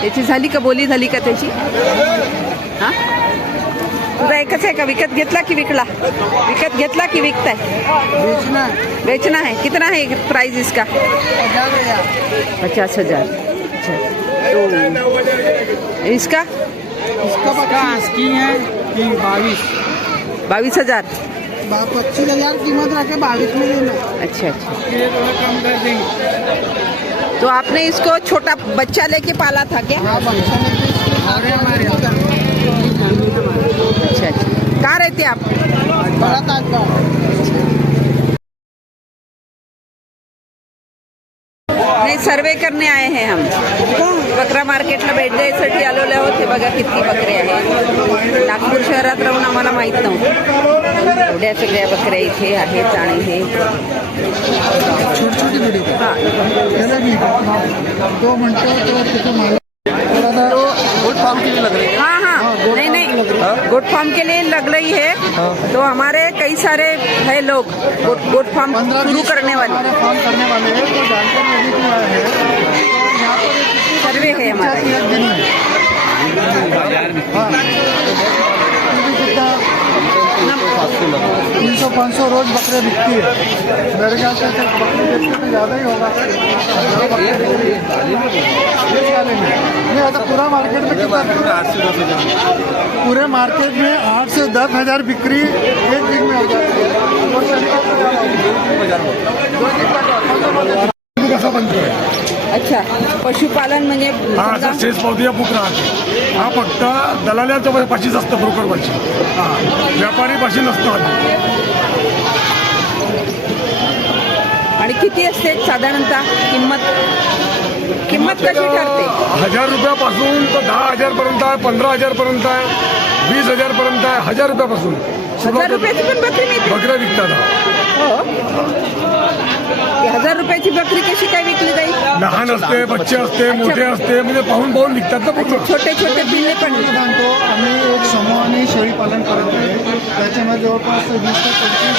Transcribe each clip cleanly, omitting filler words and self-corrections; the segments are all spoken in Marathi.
त्याची झाली का बोली झाली का त्याची? हा तुझा एकच आहे का? विकत घेतला की विकला? विकत घेतला की विकताय? बेचना है। कितना है प्राइस इसका? 50,000। अच्छा तो इसका स्कीम है 22,000। 25,000 कीमत रखे 22 में लेना। अच्छा अच्छा, ये थोड़ा कम कर देंगे। तो आपने इसको छोटा बच्चा लेके पाला था क्या? हाँ, बच्चा लेके हमारे अच्छा अच्छा, कहाँ रहते आप? बड़ा ताजमहल। नाही, सर्वे करणे आहे हे हम बकरा मार्केटला भेट द्यायसाठी आलेले आहोत। हे बघा किती बकरे आहेत। नागपूर शहरात राहून आम्हाला माहीत नव्हतं एवढ्या सगळ्या बकऱ्या इथे आहेत। आणि हे छोटी छोटी व्हिडिओ हां तो म्हणतो तो तिथे माल गोट फार्म के लिए लग रही है। हाँ हाँ, नहीं नहीं, गोट फार्म के लिए लग रही है। तो हमारे कई सारे है लोग गोट फार्म शुरू करने वाले, फार्म करने वाले हैं। तो जानकारी लेने के लिए आए हैं। तो यहाँ पर सर्वे है हमारा। एक दिन में 300-500 रोज बकरे बिकती है। मेरे ख्याल से बकरे बेचते तो ज़्यादा ही होगा। नहीं आता पूरा मार्केट में कितना? 8 से 10 हज़ार। पूरे मार्केट में 8 से 10 हज़ार बिक्री एक दिन में हो जाती है। कसा बनतो आहे? अच्छा, पशुपालन म्हणजे हा असा शेष पावती बुक राहते। हा फक्त दलालाच्या पाशीच असतं, ब्रोकर पाशी। हा व्यापारी पाशी नसतं। आणि किती असते साधारणतः किंमत? किंमत कशी ठरते? 1000 रुपयापासून तर 10,000 पर्यंत आहे, 15,000 पर्यंत आहे, 20,000 पर्यंत आहे, 1000 रुपयापासून 1000 रुपयाची पण बकरी मिळते? बकऱ्या विकतात। हो, 1000 रुपयाची बकरी कशी काय विकली जाईल? लहान असते, बच्चे असते, मोठे असते, म्हणजे पाहून पाहून विकतात ना पूर्ण। छोटे छोटे पिल्ले पण सांगतो आम्ही एक समूहाने शेळी पालन करत आहे। त्याच्यामध्ये जवळपास 20 ते 25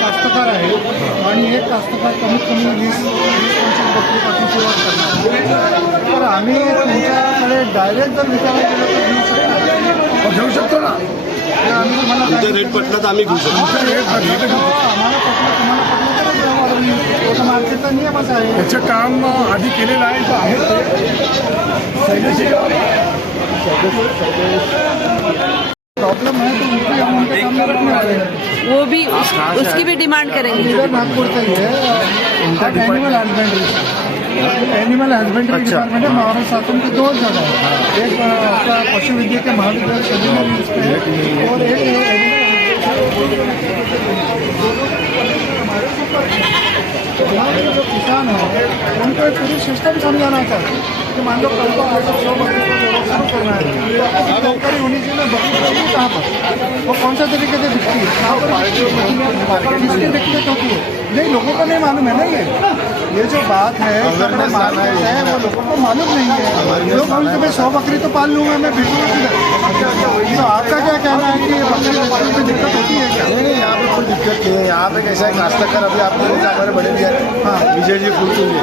कास्तकार आहे आणि एक कास्तकार कमीत कमी 20-25 बकरीपासून सुरुवात करणार। तर आम्ही तुमच्याकडे डायरेक्ट जर विचारायला गेलो तर घेऊ शकतो ना। आम्ही तुम्हाला रेट पटलं तर आम्ही घेऊ शकतो। आम्हाला पटलं, तुम्हाला पटलं तर मार्केटचा नियमच आहे। त्याचं काम आधी केलेलं आहे तर आहे प्रॉब्लम है तो उनकी हम उनके सामने रखने वाले हैं। वो भी उसकी भी डिमांड करेंगे। इधर नागपुर से ही है animal husbandry. Animal husbandry department है। महाराष्ट्र शासन की 2 जगह है। एक आपका पशु विद्या के महाविद्यालय सभी में पे है और एक यहाँ के जो किसान हैं उनको एक पूरी सिस्टम समझाना चाहिए कि मान लो कल को आगे 100 बकरी को शुरू करना है। आपको जानकारी होनी चाहिए बकरी रहेगी कहाँ पर, वो कौन सा तरीके से दिखती है, कहाँ पर किसकी दिक्कत होती है, नहीं लोगों को नहीं मालूम है ना। ये जो बात है मार्केट है वो लोगों को मालूम नहीं है। लोग बोलते भाई 100 बकरी तो पाल लूँगा मैं, बिल्कुल। तो आपका क्या कहना है कि बकरी बेचने में दिक्कत होती है क्या? नहीं यहाँ पे कोई दिक्कत नहीं है। यहाँ पे कैसा है काश्तकार अभी आपको हमारे बड़े भैया विजय जी फुलचुंगे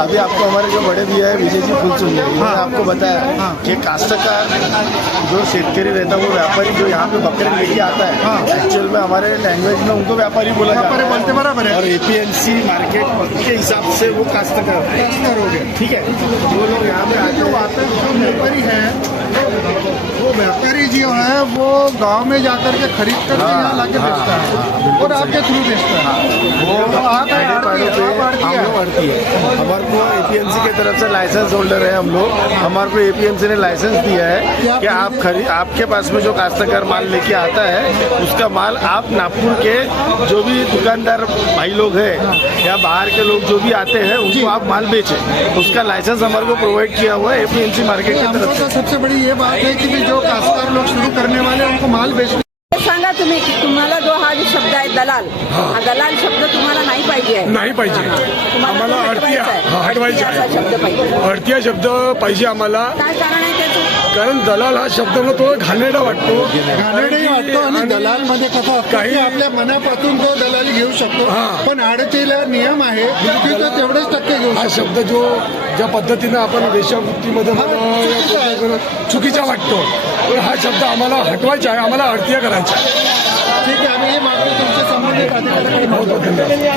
अभी आपको हमारे जो बड़े भैया है विजय जी फुलचुंगे उन्होंने आपको बताया कि काश्तकार जो शेतकरी रहता है वो व्यापारी जो यहाँ पे बकरे लेके आता है एक्चुअल में हमारे लैंग्वेज में उनको व्यापारी बोला जाता है। बोलते बराबर है। और APMC मार्केट के हिसाब से वो काश्तकार हो गया, ठीक है। वो लोग यहाँ पे आते जो व्यापारी है वो व्यापारी जो है वो गांव में जाकर के खरीद कर यहाँ लाके बेचता है और आपके थ्रू बेचता है। वो बढ़ती है। हमारे को APMC की तरफ से लाइसेंस होल्डर है हम लोग। हमारे को APMC ने लाइसेंस दिया है कि आप आपके पास में जो काश्तकार माल लेके आता है उसका माल आप नागपुर के जो भी दुकानदार भाई लोग हैं या बाहर के लोग जो भी आते हैं उनको आप माल बेचें। उसका लाइसेंस हमारे को प्रोवाइड किया हुआ है APMC मार्केट की तरफ से। सबसे बड़ी ये बात है कि जो काश्तकार लोग शुरू करने वाले उनको माल बेचने सांगा तुम्ही की तुम्हाला जो हा जो शब्द आहे दलाल, हा दलाल शब्द तुम्हाला नाही पाहिजे आहे? नाही पाहिजे आम्हाला। अडतिया हटवायचा शब्द पाहिजे। अडतिया शब्द पाहिजे आम्हाला। काय कारण आहे त्याचं? कारण दलाल हा शब्द मला तो घाणेरडा वाटतो. घाणेरडाही वाटतो आणि दलाल मध्ये कसं असतं काही- की आपल्या मनापासून तो दलाली घेऊ शकतो, हां. पण आडतीला नियम आहे की तो तेवढेच टक्के घेऊ हा शकतो. शब्द ज्या पद्धतीनं आपण वेश्यावृत्तीमध्ये म्हणा, चुकीचा वाटतो. पण हा शब्द आम्हाला हटवायचा आहे, आम्हाला आडतीया करायचा आहे. ठीक आहे, आम्ही ही मागणी तुमच्या संबंधित अधिकाऱ्याकडे मागतो. धन्यवाद.